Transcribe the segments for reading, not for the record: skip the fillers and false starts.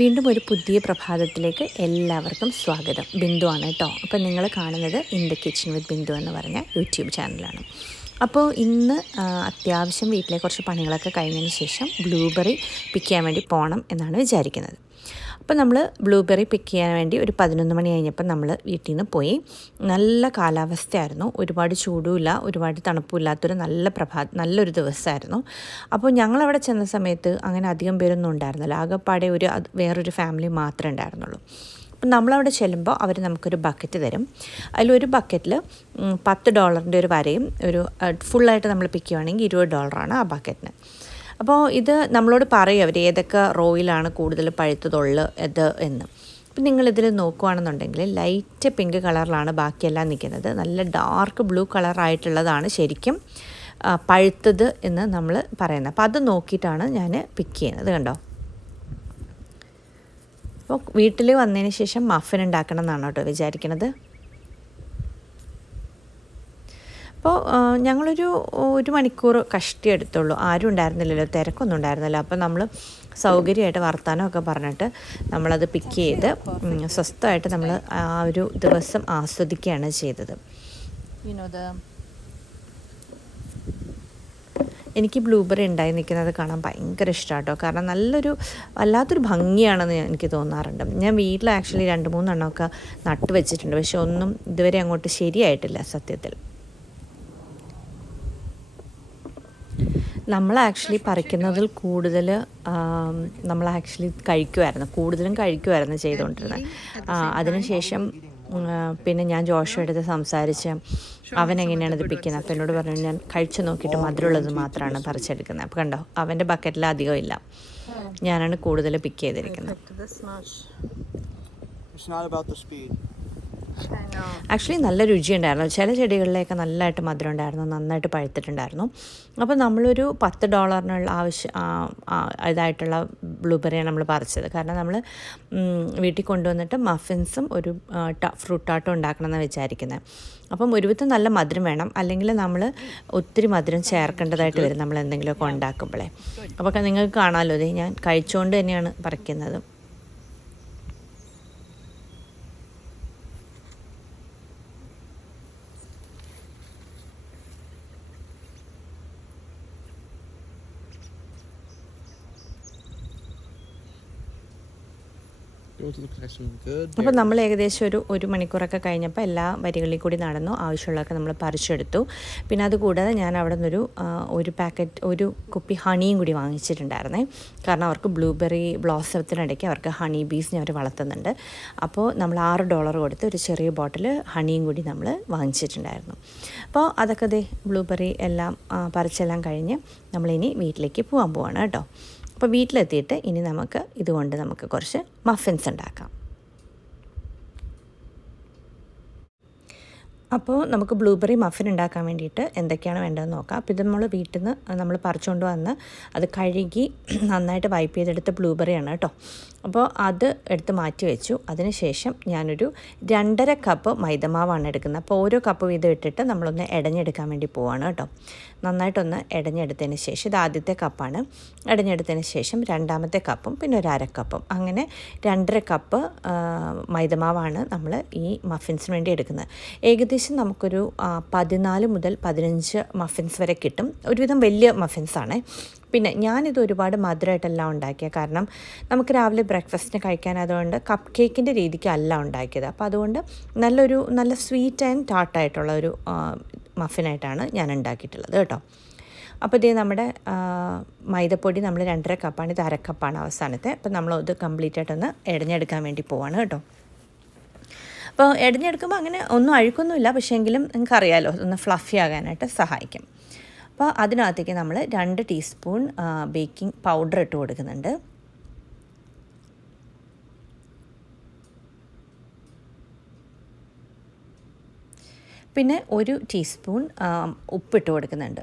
വീണ്ടും ഒരു പുതിയ പ്രഭാതത്തിലേക്ക് എല്ലാവർക്കും സ്വാഗതം. ബിന്ദുവാണ് കേട്ടോ. അപ്പോൾ നിങ്ങൾ കാണുന്നത് ഇൻ ദ കിച്ചൺ വിത്ത് ബിന്ദു എന്ന് പറഞ്ഞ യൂട്യൂബ് ചാനലാണ്. അപ്പോൾ ഇന്ന് അത്യാവശ്യം വീട്ടിലെ കുറച്ച് പണികളൊക്കെ കഴിഞ്ഞതിന് ശേഷം ബ്ലൂബെറി പിക്ക് ചെയ്യാൻ വേണ്ടി പോകണം എന്നാണ് വിചാരിക്കുന്നത്. അപ്പോൾ നമ്മൾ ബ്ലൂബെറി പിക്ക് ചെയ്യാൻ വേണ്ടി ഒരു 11 മണി കഴിഞ്ഞപ്പോൾ നമ്മൾ വീട്ടിൽ നിന്ന് പോയി. നല്ല കാലാവസ്ഥയായിരുന്നു, ഒരുപാട് ചൂടുമില്ല ഒരുപാട് തണുപ്പുമില്ലാത്തൊരു നല്ലൊരു ദിവസമായിരുന്നു. അപ്പോൾ ഞങ്ങളവിടെ ചെന്ന സമയത്ത് അങ്ങനെ അധികം പേരൊന്നും ഉണ്ടായിരുന്നില്ല, ആകെപ്പാടെ വേറൊരു ഫാമിലി മാത്രമേ ഉണ്ടായിരുന്നുള്ളൂ. അപ്പം നമ്മളവിടെ ചെല്ലുമ്പോൾ അവർ നമുക്കൊരു ബക്കറ്റ് തരും. അതിലൊരു ബക്കറ്റിൽ $10 ഒരു വരയും ഒരു ഫുള്ളായിട്ട് നമ്മൾ പിക്ക് ചെയ്യുകയാണെങ്കിൽ $20 ആ ബക്കറ്റിന്. അപ്പോൾ ഇത് നമ്മളോട് പറയും അവർ ഏതൊക്കെ റോയിലാണ് കൂടുതൽ പഴുത്തതുള്ളത് എന്ന്. അപ്പം നിങ്ങളിതിൽ നോക്കുകയാണെന്നുണ്ടെങ്കിൽ ലൈറ്റ് പിങ്ക് കളറിലാണ് ബാക്കിയെല്ലാം നിൽക്കുന്നത്. നല്ല ഡാർക്ക് ബ്ലൂ കളറായിട്ടുള്ളതാണ് ശരിക്കും പഴുത്തത് എന്ന് നമ്മൾ പറയുന്നത്. അപ്പോൾ അത് നോക്കിയിട്ടാണ് ഞാൻ പിക്ക് ചെയ്യുന്നത്. കണ്ടോ, അപ്പോൾ വീട്ടിൽ വന്നതിന് ശേഷം മഫിൻ ഉണ്ടാക്കണം എന്നാണ് കേട്ടോ വിചാരിക്കുന്നത്. അപ്പോൾ ഞങ്ങളൊരു മണിക്കൂർ കഷ്ടിയെടുത്തുള്ളൂ, ആരും ഉണ്ടായിരുന്നില്ലല്ലോ, തിരക്കൊന്നും ഉണ്ടായിരുന്നില്ല. അപ്പോൾ നമ്മൾ സൗകര്യമായിട്ട് വർത്താനമൊക്കെ പറഞ്ഞിട്ട് നമ്മളത് പിക്ക് ചെയ്ത് സ്വസ്ഥമായിട്ട് നമ്മൾ ആ ഒരു ദിവസം ആസ്വദിക്കുകയാണ് ചെയ്തത്. എനിക്ക് ബ്ലൂബെറി ഉണ്ടായി നിൽക്കുന്നത് കാണാൻ ഭയങ്കര ഇഷ്ടമാണ് കേട്ടോ. കാരണം വല്ലാത്തൊരു ഭംഗിയാണെന്ന് എനിക്ക് തോന്നാറുണ്ട്. ഞാൻ വീട്ടിൽ ആക്ച്വലി 2-3 എണ്ണമൊക്കെ നട്ട് വെച്ചിട്ടുണ്ട്, പക്ഷെ ഒന്നും ഇതുവരെ അങ്ങോട്ട് ശരിയായിട്ടില്ല സത്യത്തിൽ. നമ്മൾ ആക്ച്വലി പറിക്കുന്നതിൽ കൂടുതൽ നമ്മൾ ആക്ച്വലി കൂടുതലും കഴിക്കുമായിരുന്നു ചെയ്തുകൊണ്ടിരുന്നത്. അതിനുശേഷം പിന്നെ ഞാൻ ജോഷും എടുത്ത് സംസാരിച്ച് അവൻ എങ്ങനെയാണ് ഇത് പിക്കുന്നത്. അപ്പോൾ എന്നോട് പറഞ്ഞു ഞാൻ കഴിച്ചു നോക്കിയിട്ട് മധുരമുള്ളത് മാത്രമാണ് പറിച്ചെടുക്കുന്നത്. അപ്പോൾ കണ്ടോ, അവൻ്റെ ബക്കറ്റിൽ അധികം ഇല്ല, ഞാനാണ് കൂടുതൽ പിക്ക് ചെയ്തിരിക്കുന്നത്. ആക്ച്വലി നല്ല രുചിയുണ്ടായിരുന്നു. ചില ചെടികളിലേക്ക് നല്ലതായിട്ട് മധുരം ഉണ്ടായിരുന്നു, നന്നായിട്ട് പഴുത്തിട്ടുണ്ടായിരുന്നു. അപ്പോൾ നമ്മളൊരു $10 ഇതായിട്ടുള്ള ബ്ലൂബെറിയാണ് നമ്മൾ പറിച്ചത്. കാരണം നമ്മൾ വീട്ടിൽ കൊണ്ടുവന്നിട്ട് മഫിൻസും ഒരു ഫ്രൂട്ട് ടാർട്ടും ഉണ്ടാക്കണമെന്നാണ് വിചാരിക്കുന്നത്. അപ്പം ഒരുവിധം നല്ല മധുരം വേണം, അല്ലെങ്കിൽ നമ്മൾ ഒത്തിരി മധുരം ചേർക്കേണ്ടതായിട്ട് വരും നമ്മൾ എന്തെങ്കിലുമൊക്കെ ഉണ്ടാക്കുമ്പോഴേ. അപ്പോൾ നിങ്ങൾക്ക് കാണാമല്ലോ, ഇത് ഞാൻ കഴിച്ചുകൊണ്ട് തന്നെയാണ് പറിക്കുന്നത്. അപ്പോൾ നമ്മൾ ഏകദേശം ഒരു മണിക്കൂറൊക്കെ കഴിഞ്ഞപ്പോൾ എല്ലാ വരികളിൽ കൂടി നടന്നു, ആവശ്യമുള്ളതൊക്കെ നമ്മൾ പറിച്ചെടുത്തു. പിന്നെ അതുകൂടാതെ ഞാൻ അവിടെ നിന്നൊരു ഒരു കുപ്പി ഹണിയും കൂടി വാങ്ങിച്ചിട്ടുണ്ടായിരുന്നേ. കാരണം അവർക്ക് ബ്ലൂബെറി ബ്ലോസത്തിനിടയ്ക്ക് അവർക്ക് ഹണി ബീസിനെ അവർ വളർത്തുന്നുണ്ട്. അപ്പോൾ നമ്മൾ $6 കൊടുത്ത് ഒരു ചെറിയ ബോട്ടിൽ ഹണിയും കൂടി നമ്മൾ വാങ്ങിച്ചിട്ടുണ്ടായിരുന്നു. അപ്പോൾ അതൊക്കെ ബ്ലൂബെറി എല്ലാം പറിച്ചെല്ലാം കഴിഞ്ഞ് നമ്മളിനി വീട്ടിലേക്ക് പോവാണ് കേട്ടോ. അപ്പോൾ വീട്ടിലെത്തിയിട്ട് ഇനി ഇതുകൊണ്ട് നമുക്ക് കുറച്ച് മഫിൻസ് ഉണ്ടാക്കാം. അപ്പോൾ നമുക്ക് ബ്ലൂബെറി മഫിൻ ഉണ്ടാക്കാൻ വേണ്ടിയിട്ട് എന്തൊക്കെയാണ് വേണ്ടതെന്ന് നോക്കാം. അപ്പോൾ ഇത് നമ്മൾ വീട്ടിൽ നിന്ന് നമ്മൾ പറിച്ചുകൊണ്ട് വന്ന് അത് കഴുകി നന്നായിട്ട് വൈപ്പ് ചെയ്തെടുത്ത ബ്ലൂബെറിയാണ് കേട്ടോ. അപ്പോൾ അത് എടുത്ത് മാറ്റി വെച്ചു. അതിനുശേഷം ഞാനൊരു 2.5 കപ്പ് മൈദമാവാണ് എടുക്കുന്നത്. അപ്പോൾ ഓരോ കപ്പ് വീതം ഇട്ടിട്ട് നമ്മളൊന്ന് ഇടഞ്ഞെടുക്കാൻ വേണ്ടി പോവാണ് കേട്ടോ. നന്നായിട്ടൊന്ന് ഇടഞ്ഞെടുത്തതിന് ശേഷം, ഇത് ആദ്യത്തെ കപ്പാണ്, ഇടഞ്ഞെടുത്തതിന് ശേഷം രണ്ടാമത്തെ കപ്പും പിന്നെ ഒരു 1/2 കപ്പും, അങ്ങനെ 2.5 കപ്പ് മൈദമാവാണ് നമ്മൾ ഈ മഫിൻസിന് വേണ്ടി എടുക്കുന്നത്. ഏകദേശം നമുക്കൊരു 14 മുതൽ 15 മഫിൻസ് വരെ കിട്ടും. ഒരുവിധം വലിയ മഫിൻസാണ്. പിന്നെ ഞാനിത് ഒരുപാട് മധുരമായിട്ടെല്ലാം ഉണ്ടാക്കിയത്, കാരണം നമുക്ക് രാവിലെ ബ്രേക്ക്ഫാസ്റ്റിന് കഴിക്കാൻ, അതുകൊണ്ട് കപ്പ് കേക്കിൻ്റെ രീതിക്കല്ല ഉണ്ടാക്കിയത്. അപ്പോൾ അതുകൊണ്ട് നല്ല സ്വീറ്റ് ആൻഡ് ടാർട്ടായിട്ടുള്ള ഒരു മഫിനായിട്ടാണ് ഞാൻ ഉണ്ടാക്കിയിട്ടുള്ളത് കേട്ടോ. അപ്പോൾ ഇതേ നമ്മുടെ മൈദപ്പൊടി നമ്മൾ 2.5 കപ്പാണ്, ഇത് 1/2 കപ്പാണ് അവസാനത്തെ. അപ്പോൾ നമ്മളത് കംപ്ലീറ്റ് ആയിട്ടൊന്ന് ഇടഞ്ഞെടുക്കാൻ വേണ്ടി പോവാണ് കേട്ടോ. അപ്പോൾ ഇടഞ്ഞെടുക്കുമ്പോൾ അങ്ങനെ ഒന്നും അഴുക്കൊന്നുമില്ല, പക്ഷേ എങ്കിലും നിങ്ങൾക്കറിയാമല്ലോ, ഒന്ന് ഫ്ലഫി ആകാനായിട്ട് സഹായിക്കും. അപ്പോൾ അതിനകത്തേക്ക് നമ്മൾ 2 ടീസ്പൂൺ ബേക്കിംഗ് പൗഡർ ഇട്ട് കൊടുക്കുന്നുണ്ട്. പിന്നെ 1 ടീസ്പൂൺ ഉപ്പിട്ട് കൊടുക്കുന്നുണ്ട്.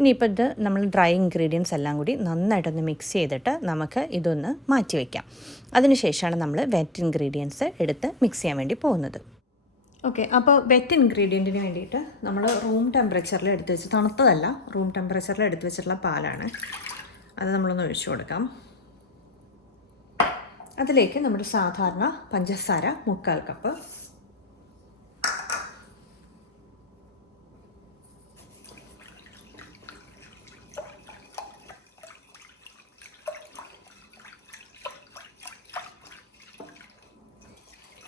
ഇനിയിപ്പോൾ ഇത് നമ്മൾ ഡ്രൈ ഇൻഗ്രീഡിയൻസ് എല്ലാം കൂടി നന്നായിട്ടൊന്ന് മിക്സ് ചെയ്തിട്ട് നമുക്ക് ഇതൊന്ന് മാറ്റി വയ്ക്കാം. അതിനുശേഷമാണ് നമ്മൾ വെറ്റ് ഇൻഗ്രീഡിയൻസ് എടുത്ത് മിക്സ് ചെയ്യാൻ വേണ്ടി പോകുന്നത്. ഓക്കെ, അപ്പോൾ വെറ്റ് ഇൻഗ്രീഡിയൻറ്റിന് വേണ്ടിയിട്ട് നമ്മൾ റൂം ടെമ്പറേച്ചറിൽ എടുത്ത് വെച്ച്, തണുത്തതല്ല, റൂം ടെമ്പറേച്ചറിൽ എടുത്ത് വെച്ചിട്ടുള്ള പാലാണ്. അത് നമ്മളൊന്ന് ഒഴിച്ചു കൊടുക്കാം. അതിലേക്ക് നമ്മുടെ സാധാരണ പഞ്ചസാര 3/4 കപ്പ്,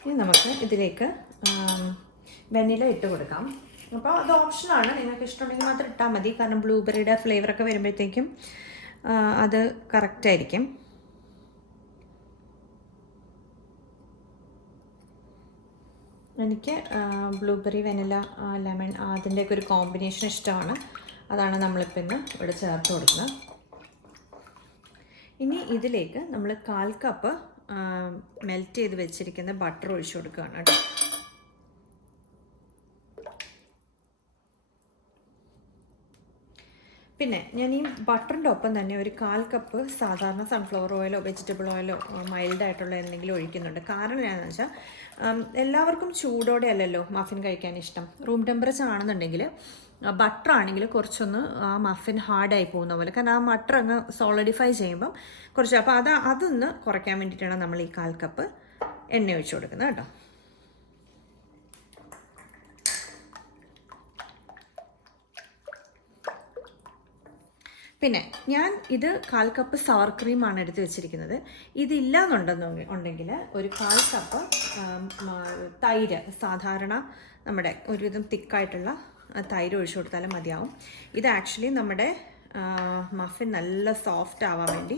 ഇനി നമുക്ക് ഇതിലേക്ക് വെനില ഇട്ട് കൊടുക്കാം. അപ്പോൾ അത് ഓപ്ഷനാണ്, നിങ്ങൾക്ക് ഇഷ്ടമുണ്ടെങ്കിൽ മാത്രം ഇട്ടാൽ മതി. കാരണം ബ്ലൂബെറിയുടെ ഫ്ലേവറൊക്കെ വരുമ്പോഴത്തേക്കും അത് കറക്റ്റായിരിക്കും. എനിക്ക് ബ്ലൂബെറി, വെനില, ലെമൺ അതിൻ്റെയൊക്കെ ഒരു കോമ്പിനേഷൻ ഇഷ്ടമാണ്. അതാണ് നമ്മളിപ്പോൾ ഇന്ന് ഇവിടെ ചേർത്ത് കൊടുക്കുന്നത്. ഇനി ഇതിലേക്ക് നമ്മൾ 1/4 കപ്പ് മെൽറ്റ് ചെയ്ത് വെച്ചിരിക്കുന്ന ബട്ടർ ഒഴിച്ചു കൊടുക്കുകയാണ് കേട്ടോ. പിന്നെ ഞാൻ ഈ ബട്ടറിൻ്റെ ഒപ്പം തന്നെ ഒരു 1/4 കപ്പ് സാധാരണ സൺഫ്ലവർ ഓയിലോ വെജിറ്റബിൾ ഓയിലോ മൈൽഡായിട്ടുള്ള എന്തെങ്കിലും ഒഴിക്കുന്നുണ്ട്. കാരണം എന്താണെന്ന് വെച്ചാൽ എല്ലാവർക്കും ചൂടോടെ അല്ലല്ലോ മഫിൻ കഴിക്കാൻ ഇഷ്ടം. റൂം ടെമ്പറേച്ചർ ആണെന്നുണ്ടെങ്കിൽ ബട്ടർ ആണെങ്കിൽ കുറച്ചൊന്ന് ആ മഫിൻ ഹാർഡായി പോകുന്ന പോലെ, കാരണം ആ ബട്ടർ അങ്ങ് സോളിഡിഫൈ ചെയ്യുമ്പം കുറച്ച്, അപ്പോൾ അതൊന്ന് കുറയ്ക്കാൻ വേണ്ടിയിട്ടാണ് നമ്മൾ ഈ 1/4 കപ്പ് എണ്ണ ഒഴിച്ചു കൊടുക്കുന്നത് കേട്ടോ. പിന്നെ ഞാൻ ഇത് 1/4 കപ്പ് സവർ ക്രീമാണ് എടുത്ത് വെച്ചിരിക്കുന്നത്. ഇതില്ല എന്നുണ്ടെങ്കിൽ ഒരു 1/4 കപ്പ് തൈര്, സാധാരണ നമ്മുടെ ഒരുവിധം തിക്കായിട്ടുള്ള തൈര് ഒഴിച്ചു കൊടുത്താലും മതിയാവും. ഇത് ആക്ച്വലി നമ്മുടെ മഫിൻ നല്ല സോഫ്റ്റ് ആവാൻ വേണ്ടി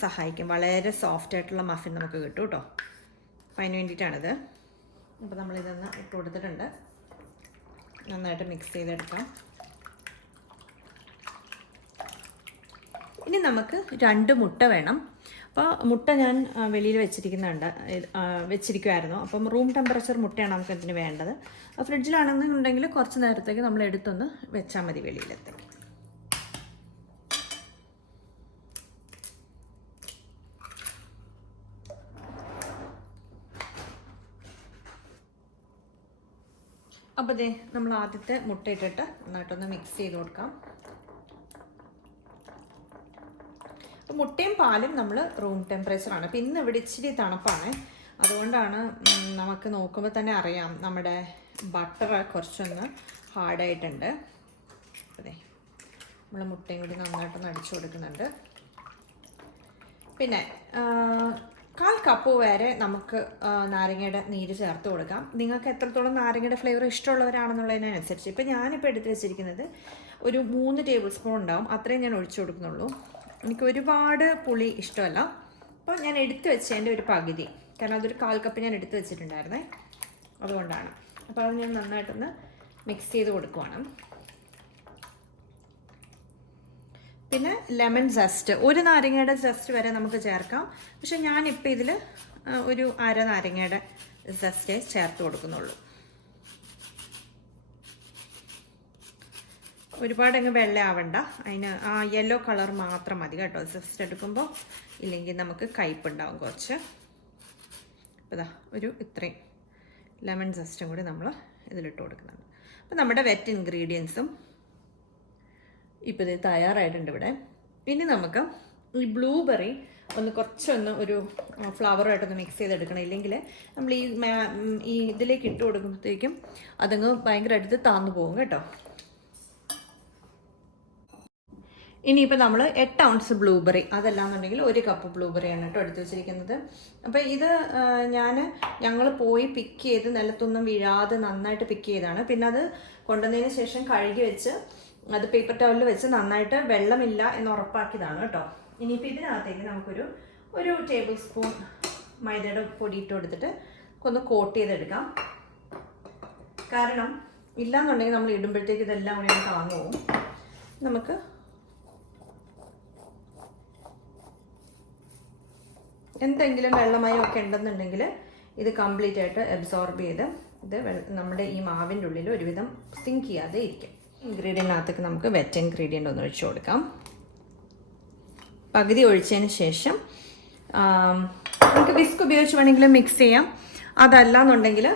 സഹായിക്കും. വളരെ സോഫ്റ്റ് ആയിട്ടുള്ള മഫിൻ നമുക്ക് കിട്ടും കേട്ടോ. അപ്പം അതിന് വേണ്ടിയിട്ടാണിത്. അപ്പോൾ നമ്മളിതൊന്ന് ഇട്ട് കൊടുത്തിട്ടുണ്ട്. നന്നായിട്ട് മിക്സ് ചെയ്തെടുക്കാം. ഇനി നമുക്ക് 2 മുട്ട വേണം. അപ്പോൾ മുട്ട ഞാൻ വെളിയിൽ വെച്ചിരിക്കുമായിരുന്നു. അപ്പം റൂം ടെമ്പറേച്ചർ മുട്ടയാണ് നമുക്ക് ഇതിന് വേണ്ടത്. ഫ്രിഡ്ജിലാണെന്നുണ്ടെങ്കിൽ കുറച്ച് നേരത്തേക്ക് നമ്മൾ എടുത്തൊന്ന് വെച്ചാൽ മതി വെളിയിലത്തേക്ക്. അപ്പോൾ ദേ നമ്മൾ ആദ്യത്തെ മുട്ട ഇട്ടിട്ട് നന്നായിട്ടൊന്ന് മിക്സ് ചെയ്ത് കൊടുക്കാം. മുട്ടയും പാലും നമ്മൾ റൂം ടെമ്പറേച്ചറാണ്. അപ്പോൾ ഇന്ന് ഇവിടെ ഇച്ചിരി തണുപ്പാണ്, അതുകൊണ്ടാണ് നമുക്ക് നോക്കുമ്പോൾ തന്നെ അറിയാം നമ്മുടെ ബട്ടർ കുറച്ചൊന്ന് ഹാർഡായിട്ടുണ്ട്. അതെ, നമ്മൾ മുട്ടയും കൂടി നന്നായിട്ടൊന്ന് അടിച്ചു കൊടുക്കുന്നുണ്ട്. പിന്നെ 1/4 കപ്പ് വരെ നമുക്ക് നാരങ്ങയുടെ നീര് ചേർത്ത് കൊടുക്കാം. നിങ്ങൾക്ക് എത്രത്തോളം നാരങ്ങയുടെ ഫ്ലേവർ ഇഷ്ടമുള്ളവരാണെന്നുള്ളതിനനുസരിച്ച്. ഇപ്പോൾ ഞാനിപ്പോൾ എടുത്ത് വെച്ചിരിക്കുന്നത് ഒരു 3 ടേബിൾ സ്പൂൺ ഉണ്ടാവും, അത്രയും ഞാൻ ഒഴിച്ചു കൊടുക്കുന്നുള്ളൂ. എനിക്ക് ഒരുപാട് പുളി ഇഷ്ടമല്ല. അപ്പോൾ ഞാൻ എടുത്ത് വെച്ചതിൻ്റെ ഒരു പകുതി, കാരണം അതൊരു 1/4 കപ്പ് ഞാൻ എടുത്ത് വെച്ചിട്ടുണ്ടായിരുന്നേ, അതുകൊണ്ടാണ്. അപ്പോൾ അത് ഞാൻ നന്നായിട്ടൊന്ന് മിക്സ് ചെയ്ത് കൊടുക്കുവാണ്. പിന്നെ ലെമൺ സെസ്റ്റ്, ഒരു നാരങ്ങയുടെ സെസ്റ്റ് വരെ നമുക്ക് ചേർക്കാം. പക്ഷെ ഞാനിപ്പോൾ ഇതിൽ ഒരു അര നാരങ്ങയുടെ സെസ്റ്റേ ചേർത്ത് കൊടുക്കുന്നുള്ളൂ. ഒരുപാടങ്ങ് വെള്ള ആവണ്ട, അതിന് ആ യെല്ലോ കളർ മാത്രം മതി കേട്ടോ സെസ്റ്റ് എടുക്കുമ്പോൾ, ഇല്ലെങ്കിൽ നമുക്ക് കയ്പുണ്ടാവും കുറച്ച്. അപ്പോൾ ഇതാ ഒരു ഇത്രയും ലെമൺ സെസ്റ്റും കൂടി നമ്മൾ ഇതിലിട്ട് കൊടുക്കുന്നുണ്ട്. അപ്പോൾ നമ്മുടെ വെറ്റ് ഇൻഗ്രീഡിയൻസും ഇപ്പോൾ ഇത് തയ്യാറായിട്ടുണ്ട് ഇവിടെ. ഇനി നമുക്ക് ഈ ബ്ലൂബെറി കുറച്ചൊന്ന് ഒരു ഫ്ലവറുമായിട്ടൊന്ന് മിക്സ് ചെയ്തെടുക്കണം. ഇല്ലെങ്കിൽ നമ്മൾ ഈ ഇതിലേക്ക് ഇട്ട് കൊടുക്കുമ്പോഴത്തേക്കും അതങ്ങ് ഭയങ്കരമായിട്ട് താന്നു പോകും കേട്ടോ. ഇനിയിപ്പോൾ നമ്മൾ 8 ഔൺസ് ബ്ലൂബെറി, അതല്ലാന്നുണ്ടെങ്കിൽ 1 കപ്പ് ബ്ലൂബെറിയാണ് കേട്ടോ എടുത്ത് വെച്ചിരിക്കുന്നത്. അപ്പോൾ ഇത് ഞങ്ങൾ പോയി പിക്ക് ചെയ്ത് നിലത്തൊന്നും വീഴാതെ നന്നായിട്ട് പിക്ക് ചെയ്താണ്. പിന്നെ അത് കൊണ്ടുവന്നതിന് ശേഷം കഴുകി വെച്ച് അത് പേപ്പർ ടവലിൽ വെച്ച് നന്നായിട്ട് വെള്ളമില്ല എന്ന് ഉറപ്പാക്കിയതാണ് കേട്ടോ. ഇനിയിപ്പോൾ ഇതിനകത്തേക്ക് നമുക്കൊരു ടേബിൾ സ്പൂൺ മൈദയുടെ പൊടി ഇട്ട് കൊടുത്തിട്ട് ഒന്ന് കോട്ട് ചെയ്തെടുക്കാം. കാരണം ഇല്ലാന്നുണ്ടെങ്കിൽ നമ്മൾ ഇടുമ്പോഴത്തേക്ക് ഇതെല്ലാം കൂടി ഒന്ന് താങ്ങു പോകും. നമുക്ക് എന്തെങ്കിലും വെള്ളമയം ഒക്കെ ഉണ്ടെന്നുണ്ടെങ്കിൽ ഇത് കംപ്ലീറ്റ് ആയിട്ട് അബ്സോർബ് ചെയ്ത് ഇത് നമ്മുടെ ഈ മാവിൻ്റെ ഉള്ളിൽ ഒരുവിധം സിങ്ക് ചെയ്യാതെ ഇരിക്കും. ഇൻഗ്രീഡിയൻറ്റിനകത്തേക്ക് നമുക്ക് വെറ്റ് ഇൻഗ്രീഡിയൻ്റ് ഒന്ന് ഒഴിച്ചു കൊടുക്കാം. പകുതി ഒഴിച്ചതിന് ശേഷം നമുക്ക് വിസ്ക് ഉപയോഗിച്ച് വേണമെങ്കിൽ മിക്സ് ചെയ്യാം. അതല്ലാന്നുണ്ടെങ്കിൽ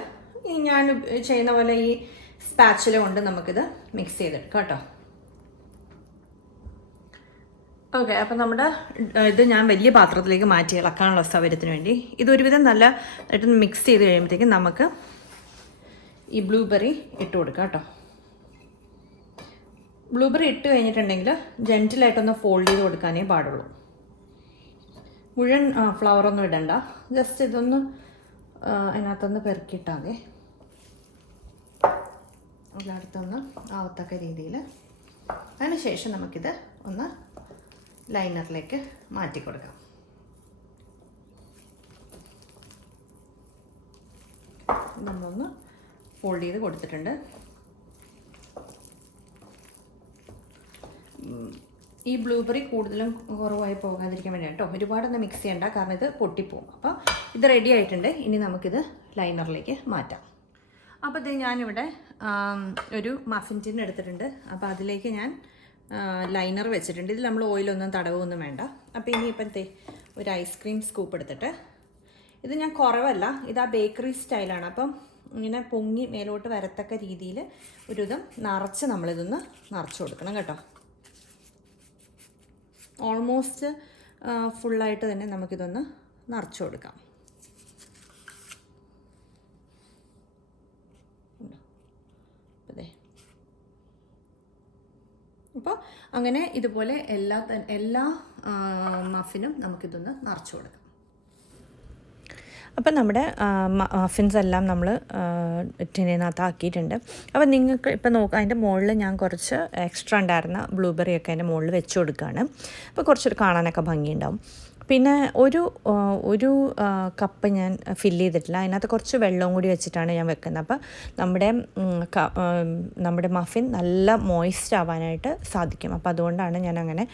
ഞാൻ ചെയ്യുന്ന പോലെ ഈ സ്പാച്ചില കൊണ്ട് നമുക്കിത് മിക്സ് ചെയ്തെടുക്കാം കേട്ടോ. ഓക്കെ, അപ്പം നമ്മുടെ ഇത് ഞാൻ വലിയ പാത്രത്തിലേക്ക് മാറ്റി ഇളക്കാനുള്ള സൗകര്യത്തിന് വേണ്ടി ഇതൊരുവിധം നല്ല ആയിട്ട് മിക്സ് ചെയ്ത് കഴിയുമ്പോഴത്തേക്കും നമുക്ക് ഈ ബ്ലൂബെറി ഇട്ട് കൊടുക്കാം കേട്ടോ. ബ്ലൂബെറി ഇട്ട് കഴിഞ്ഞിട്ടുണ്ടെങ്കിൽ ജെൻറ്റിലായിട്ടൊന്ന് ഫോൾഡ് ചെയ്ത് കൊടുക്കാനേ പാടുള്ളൂ. മുഴുവൻ ഫ്ലവറൊന്നും ഇടണ്ട, ജസ്റ്റ് ഇതൊന്ന് അതിനകത്തൊന്ന് പെറുക്കിയിട്ടാൽ മതി. എല്ലായിടത്തൊന്ന് ആവത്തക്ക രീതിയിൽ. അതിനുശേഷം നമുക്കിത് ഒന്ന് ലൈനറിലേക്ക് മാറ്റി കൊടുക്കാം. നമ്മളൊന്ന് ഫോൾഡ് ചെയ്ത് കൊടുത്തിട്ടുണ്ട്. ഈ ബ്ലൂബെറി കൂടുതലും കുറവായി പോകാതിരിക്കാൻ വേണ്ടി കേട്ടോ, ഒരുപാടൊന്ന് മിക്സ് ചെയ്യണ്ട, കാരണം ഇത് പൊട്ടിപ്പോവും. അപ്പോൾ ഇത് റെഡി ആയിട്ടുണ്ട്. ഇനി നമുക്കിത് ലൈനറിലേക്ക് മാറ്റാം. അപ്പോൾ ഇത് ഞാനിവിടെ ഒരു മഫിൻ ടിൻ എടുത്തിട്ടുണ്ട്. അപ്പോൾ അതിലേക്ക് ഞാൻ ലൈനർ വെച്ചിട്ടുണ്ട്. ഇതിൽ നമ്മൾ ഓയിലൊന്നും തടവൊന്നും വേണ്ട. അപ്പോൾ ഇനിയിപ്പോഴത്തെ ഒരു ഐസ്ക്രീം സ്കൂപ്പ് എടുത്തിട്ട്, ഇത് ഞാൻ കുറവല്ല, ഇത് ആ ബേക്കറി സ്റ്റൈലാണ്. അപ്പം ഇങ്ങനെ പൊങ്ങി മേലോട്ട് വരത്തക്ക രീതിയിൽ ഒരുവിധം നിറച്ച് നമ്മളിതൊന്ന് നിറച്ച് കൊടുക്കണം കേട്ടോ. ഓൾമോസ്റ്റ് ഫുള്ളായിട്ട് തന്നെ നമുക്കിതൊന്ന് നിറച്ച് കൊടുക്കാം. അതെ, അപ്പോൾ അങ്ങനെ ഇതുപോലെ എല്ലാ മഫിനും നമുക്കിതൊന്ന് നിറച്ച് കൊടുക്കാം. അപ്പം നമ്മുടെ മഫിൻസ് എല്ലാം നമ്മൾ ടിന്നിനകത്ത് ആക്കിയിട്ടുണ്ട്. അപ്പോൾ നിങ്ങൾക്ക് ഇപ്പോൾ നോക്കുക, അതിൻ്റെ മുകളിൽ ഞാൻ കുറച്ച് എക്സ്ട്രാ ഉണ്ടായിരുന്ന ബ്ലൂബെറിയൊക്കെ അതിൻ്റെ മുകളിൽ വെച്ച് കൊടുക്കുകയാണ്. അപ്പോൾ കുറച്ചൊരു കാണാനൊക്കെ ഭംഗിയുണ്ടാവും. പിന്നെ ഒരു കപ്പ് ഞാൻ ഫില്ല് ചെയ്തിട്ടില്ല, അതിനകത്ത് കുറച്ച് വെള്ളവും കൂടി വെച്ചിട്ടാണ് ഞാൻ വെക്കുന്നത്. അപ്പോൾ നമ്മുടെ മഫിൻ നല്ല മോയ്സ്റ്റ് ആവാനായിട്ട് സാധിക്കും. അപ്പോൾ അതുകൊണ്ടാണ് ഞാൻ അങ്ങനെ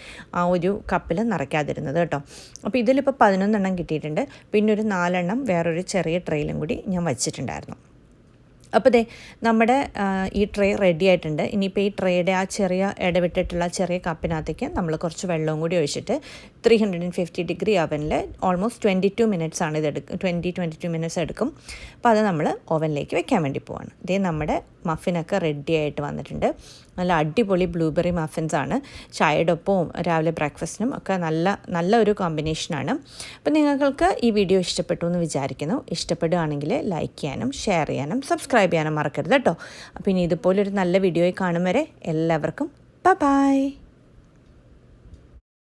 ആ ഒരു കപ്പിൽ നിറയ്ക്കാതിരുന്നത് കേട്ടോ. അപ്പോൾ ഇതിലിപ്പോൾ 11 എണ്ണം കിട്ടിയിട്ടുണ്ട്. പിന്നെ ഒരു 4 എണ്ണം വേറൊരു ചെറിയ ട്രെയിലും കൂടി ഞാൻ വച്ചിട്ടുണ്ടായിരുന്നു. അപ്പോൾ ദേ നമ്മുടെ ഈ ട്രേ റെഡി ആയിട്ടുണ്ട്. ഇനിയിപ്പോൾ ഈ ട്രേയുടെ ആ ചെറിയ ഇടവിട്ടിട്ടുള്ള ചെറിയ കപ്പിനകത്തേക്ക് നമ്മൾ കുറച്ച് വെള്ളവും കൂടി ഒഴിച്ചിട്ട് 350 ഡിഗ്രി അവനിൽ ഓൾമോസ്റ്റ് 22 മിനിറ്റ്സ് ആണ് ഇത് 22 മിനിറ്റ്സ് എടുക്കും. അപ്പോൾ അത് നമ്മൾ ഓവനിലേക്ക് വെക്കാൻ വേണ്ടി പോവാണ്. ഇതേ നമ്മുടെ മഫിനൊക്കെ റെഡി ആയിട്ട് വന്നിട്ടുണ്ട്. നല്ല അടിപൊളി ബ്ലൂബെറി മഫിൻസാണ്. ചായയുടെ ഒപ്പവും രാവിലെ ബ്രേക്ക്ഫാസ്റ്റിനും ഒക്കെ നല്ല ഒരു കോമ്പിനേഷനാണ്. അപ്പോൾ നിങ്ങൾക്ക് ഈ വീഡിയോ ഇഷ്ടപ്പെട്ടു എന്ന് വിചാരിക്കുന്നു. ഇഷ്ടപ്പെടുകയാണെങ്കിൽ ലൈക്ക് ചെയ്യാനും ഷെയർ ചെയ്യാനും സബ്സ്ക്രൈബ് ചെയ്യാനും മറക്കരുത് കേട്ടോ. അപ്പോൾ ഇനി ഇതുപോലൊരു നല്ല വീഡിയോയിൽ കാണും വരെ എല്ലാവർക്കും ബൈ.